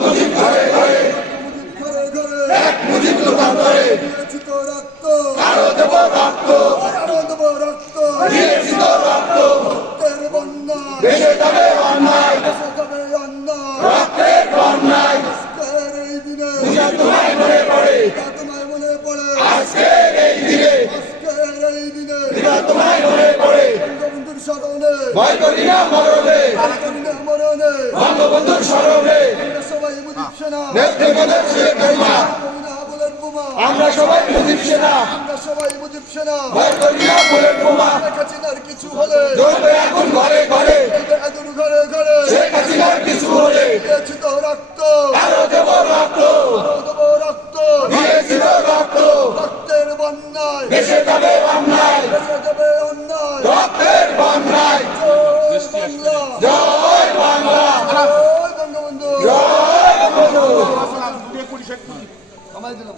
মুজিব ঘরে ঘরে ঘরে ঘরে এক মুজিব লোকান্তরে দিয়েছি তো রক্ত আরো দেব রক্ত আরো দেব রক্ত দিয়েছি তো রক্ত রক্তের বন্যা দেশে যাবে অন্যায় দেশে যাবে অন্যায় রক্তের বন্যায় আজকের এই দিনে তোমায় মনে পড়ে তোমায় মনে পড়ে আজকের এই দিনে আজকের এই দিনে তোমায় মনে পড়ে বঙ্গবন্ধুর স্মরণে ভয় করি না মরণে করুণা মরণে বঙ্গবন্ধুর স্মরণে আমরা সবাই মুজিব সেনা নেত্রীপদের শেখ হাসিনা করুণা বলের বোমা আমরা সবাই মুজিব সেনা আমরা সবাই মুজিব সেনা ভয় করি না বুলেট বোমা শেখ হাসিনার কিছু হলে জ্বলবে আগুন ঘরে ঘরে চলবে আগুন ঘরে ঘরে শেখ হাসিনার কিছু হলে দিয়েছি তো রক্ত আরো দেব রক্ত আরো দেব রক্ত দিয়েছি তো রক্ত রক্তের বন্যায় দেশে যাবে অন্যায় দেশে যাবে অন্যায় রক্তের বন্যায় জয় বাংলা জয় বাংলা জয় বঙ্গবন্ধু জয় বঙ্গবন্ধু আমায় দিলাম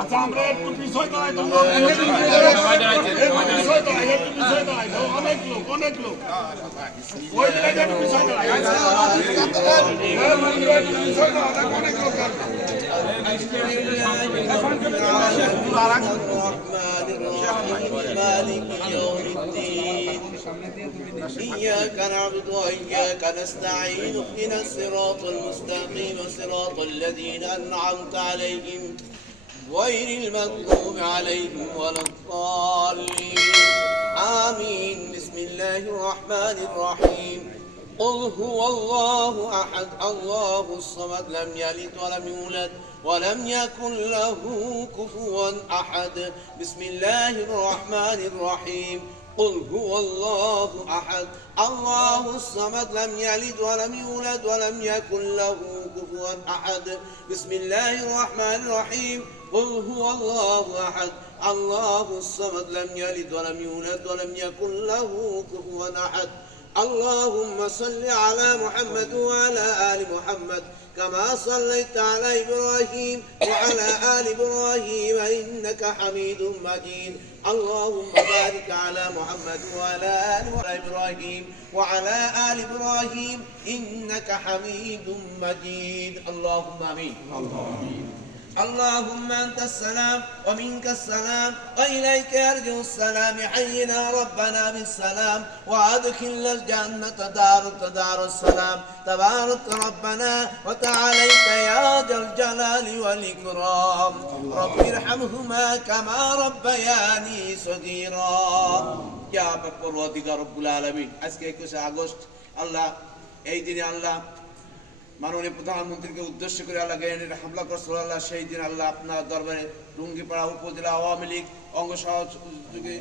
আচ্ছা আমরা একটু বিষয় নয় অনেক লোক ওই দিকে একটু বিষয় নয় অনেক লোক إياك نعبد وإياك نستعين اهدنا الصراط المستقيم صراط الذين أنعمت عليهم غير المغضوب عليهم ولا الضالين آمين بسم الله الرحمن الرحيم قل هو الله أحد الله الصمد لم يلد ولم يولد ولم يكن له كفوا أحد بسم الله الرحمن الرحيم قل هو الله أحد الله الصمد لم يلد ولم يولد ولم يكن له كفوا أحد بسم الله الرحمن الرحيم قل هو الله أحد الله الصمد لم يلد ولم يولد ولم يكن له كفوا أحد اللهم صل على محمد وعلى آل محمد كما صليت على إبراهيم وعلى آل إبراهيم إنك حميد مجيد اللهم بارك على محمد وعلى آل إبراهيم وعلى آل إبراهيم إنك حميد مجيد اللهم آمين اللهم أنت السلام ومنك السلام وإليك يرجع السلام حينا ربنا بالسلام وأدخلنا الجنة دار السلام تبارك ربنا وتعاليت يا ذا الجلال والإكرام رب ارحمهما كما ربياني صغيرا يا পরওয়ারদিগার রব্বুল আলামিন আজকে 21 আগস্ট আল্লাহ এই দিনে আল্লাহ মাননীয় প্রধানমন্ত্রীকে উদ্দেশ্য করে আল্লাহ গ্রেনেড হামলা করছিল আল্লাহ সেই দিন আল্লাহ আপনার দরবারে টুঙ্গিপাড়া উপজেলা আওয়ামী লীগ অঙ্গ সহযোগী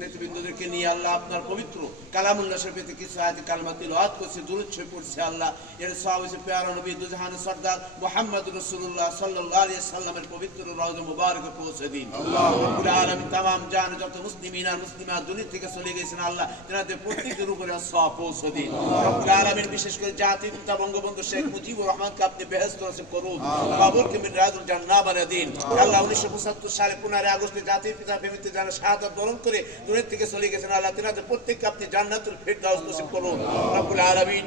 নেতৃবৃন্দদেরকে নিয়ে আল্লাহ আপনার পবিত্র কালামুল্লাহ শরীফে কিছু আয়াতে কালমা তিলাওয়াত করছে দুরূদ শরীফ পড়ছে আল্লাহ এর সওয়াব হচ্ছে প্যারা নবী দুজাহান সরদার মুহাম্মদুর রাসূলুল্লাহ সাল্লাল্লাহু আলাইহি সাল্লামের পবিত্র রওজা মুবারকে পৌঁছে দিন আল্লাহু রাব্বুল আলামিন तमाम জান যত মুসলিমিন আর মুসলিমাত দুনিয়া থেকে চলে গেছেন আল্লাহ তাদের প্রত্যেকের উপরে সওয়াব পৌঁছে দিন রাব্বুল আলামিন বিশেষ করে জাতির পিতা বঙ্গবন্ধু শেখ মুজিবুর রহমানকে আপনি বেহেশত নসিব করুন কবরকে মিরাজুল জান্নাহ বানিয়ে দিন আল্লাহ 1975 সালে 15 আগস্টে জাতির পিতা প্রেমিতে যারা শাহাদাত বরণ করে দুনিয়া থেকে চলে গেছেন আল্লাহ তাদের প্রত্যেককে আপনি জান্নাতুল ফিরদাউস নসিব করুন রব্বুল আলামিন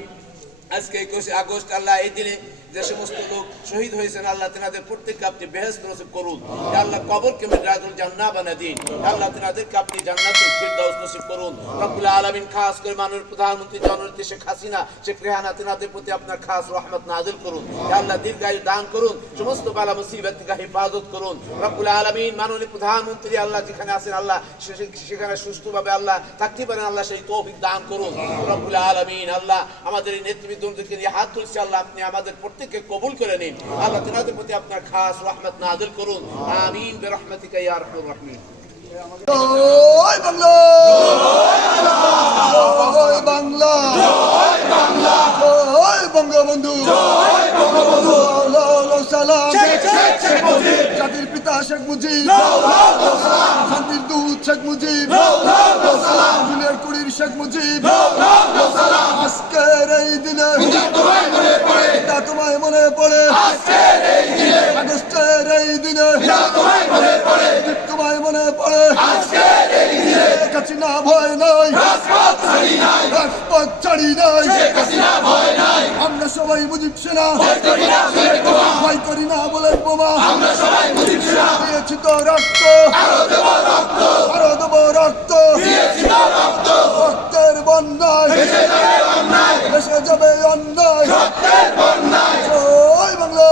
আজকে 21 আগস্ট আল্লাহ এই দিনে যে সমস্ত লোক শহীদ হয়েছেন আল্লাহ তাদের প্রত্যেককে আপনি বেহেশত নসিব করুন আল্লাহ কবরকে মিরাজুল জান্নাহ বানিয়ে দিন আল্লাহ তাদেরকে আপনি জান্নাতুল ফিরদাউস নসিব করুন রব্বুল আলামিন খাস করে মাননীয় প্রধানমন্ত্রী জননেত্রী শেখ হাসিনা শেখ রেহানা তাদের প্রতি আপনার খাস রহমত নাযিল করুন আল্লাহ দীর্ঘায়ু দান করুন সমস্ত বালা মুসিবত থেকে হেফাজত করুন রব্বুল আলামিন মাননীয় প্রধানমন্ত্রী আল্লাহ যেখানে আছেন আল্লাহ সেখানে সুষ্ঠুভাবে আল্লাহ থাকতে পারেন আল্লাহ সেই তৌফিক দান করুন রব্বুল আলামিন আল্লাহ আমাদের এই নেতৃবৃন্দকে নিয়ে হাত তুলছি আল্লাহ আপনি আমাদের প্রত্যেককে কবুল করে নিন আল্লাহ তাদের প্রতি আপনার খাস রহমত নাযিল করুন আমিন বিরহমাতিকা ইয়া আরহামার রাহিমিন জয় বাংলা জয় বাংলা জয় বাংলা জয় বঙ্গবন্ধু জয় বঙ্গবন্ধু সালাম শেখ মুজিব জাতির পিতা শেখ মুজিব সালাম শান্তির দূত শেখ মুজিব সালাম দুনিয়ার কুড়ির শেখ মুজিব সালাম আজকের এই দিনে তোমায় মনে পড়ে তোমায় মনে পড়ে আজকের এই দিনে আগস্টের এই দিনে তোমায় মনে পড়ে তোমায় মনে পড়ে আজকের এই দিনে কাছে না ভয় নাই রাজপথ ছাড়ি নাই রাজপথ ছাড়ি নাই শেখ হাসিনা ভয় নাই ভয় করি না বলে বোমা আমরা সবাই মুজিব না দিয়েছি তো রক্ত আরো দেব রক্ত আরো দেবো রক্ত দিয়েছি তো রক্ত রক্তের বন্যায় ভেসে যাবে অন্যায় দেশে যাবে অন্যায় রক্তের বন্যায় জয় বাংলা